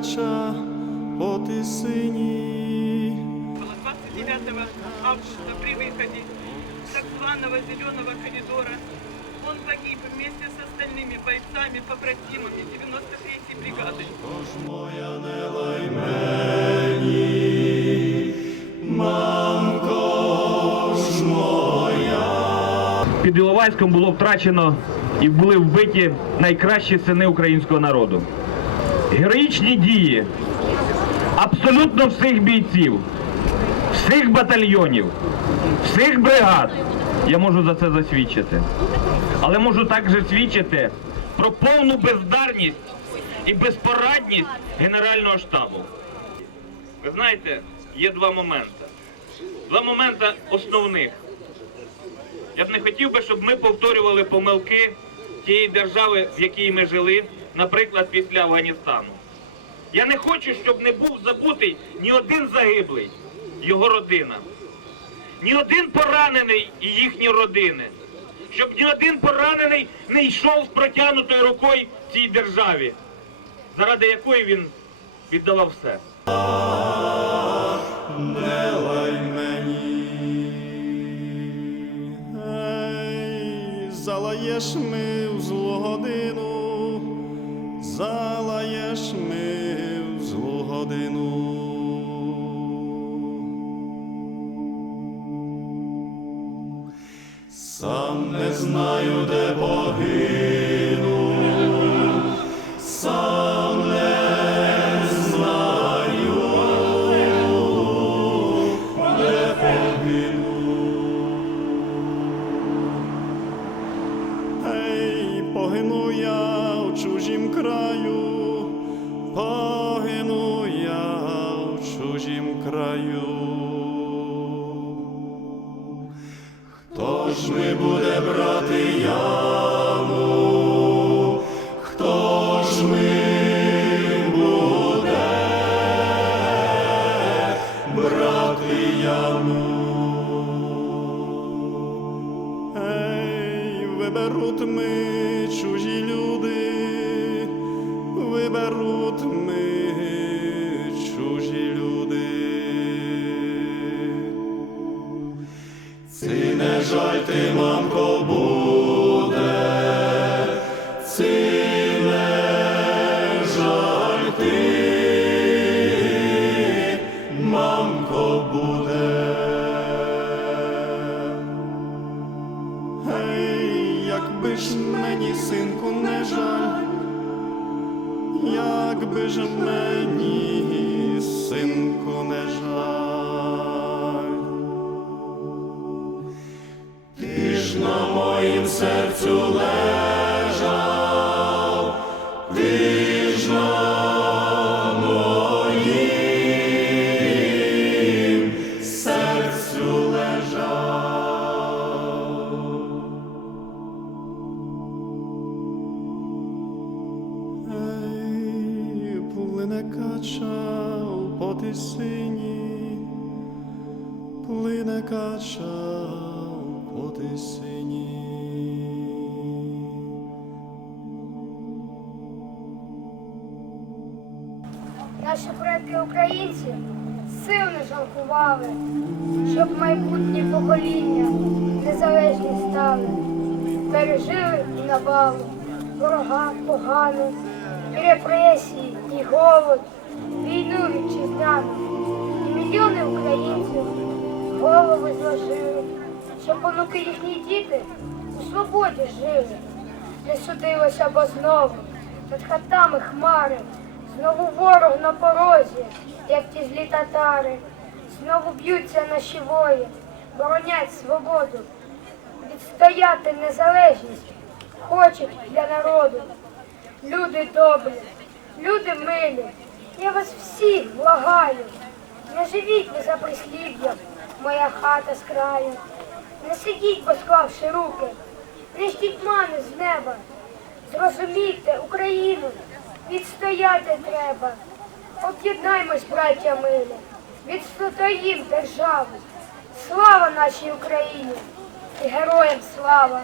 кача по тисині. было 29 августа при выходе с так званого зеленого коридора. Он погиб вместе с остальными бойцами, побратимами 93-й бригады. Тож моя не лай мені, мамко ж моя. Під Іловайськом було втрачено і були вбиті найкращі сини українського народу. Героїчні дії абсолютно всіх бійців, всіх батальйонів, всіх бригад. Я можу за це засвідчити. Але можу також свідчити про повну бездарність і безпорадність Генерального штабу. Ви знаєте, є два моменти. Два моменти основних. Я б не хотів би, щоб ми повторювали помилки тієї держави, в якій ми жили, наприклад, після Афганістану. Я не хочу, щоб не був забутий ні один загиблий, його родина, ні один поранений і їхні родини, щоб ні один поранений не йшов з протягнутою рукою цій державі, заради якої він віддавав все. залаєш ми в злу годину, залаєш ми в злу годину. Сам не знаю, де погину, сам не знаю, де погину. Ей, погину я чужім краю, погину я в чужім краю. Хто ж ми буде брати яму? Хто ж ми буде брати яму? Ей, виберуть ми Ці не жаль ти, мамко, буде, ці не жаль ти, мамко, буде. Гей, якби ж мені, синку, не жаль, якби ж мені, синку, не жаль. Ж на моїм серцю лежав, ти ж на моїм серцю лежав. Ей, плине кача у потисині, плине кача у потисині. Наші предки українці сил не жалкували, щоб майбутні покоління незалежні стали, пережили і навалу, ворога погану, репресії, і голод, війну вітчизняну. І мільйони українців голови зложили, щоб онуки їхні діти у свободі жили, не судилося бо знову над хатами хмари. Знову ворог на порозі, як ті злі татари. Знову б'ються наші вої, боронять свободу, відстояти незалежність хочуть для народу. Люди добрі, люди милі, я вас всіх благаю. Не живіть ви за прислів'ям, моя хата з краю. Не сидіть, посклавши руки, не ждіть мани з неба. Зрозумійте, Україну, відстояти треба. Об'єднаймось, браття милі, відстоїм державу. Слава нашій Україні і героям слава!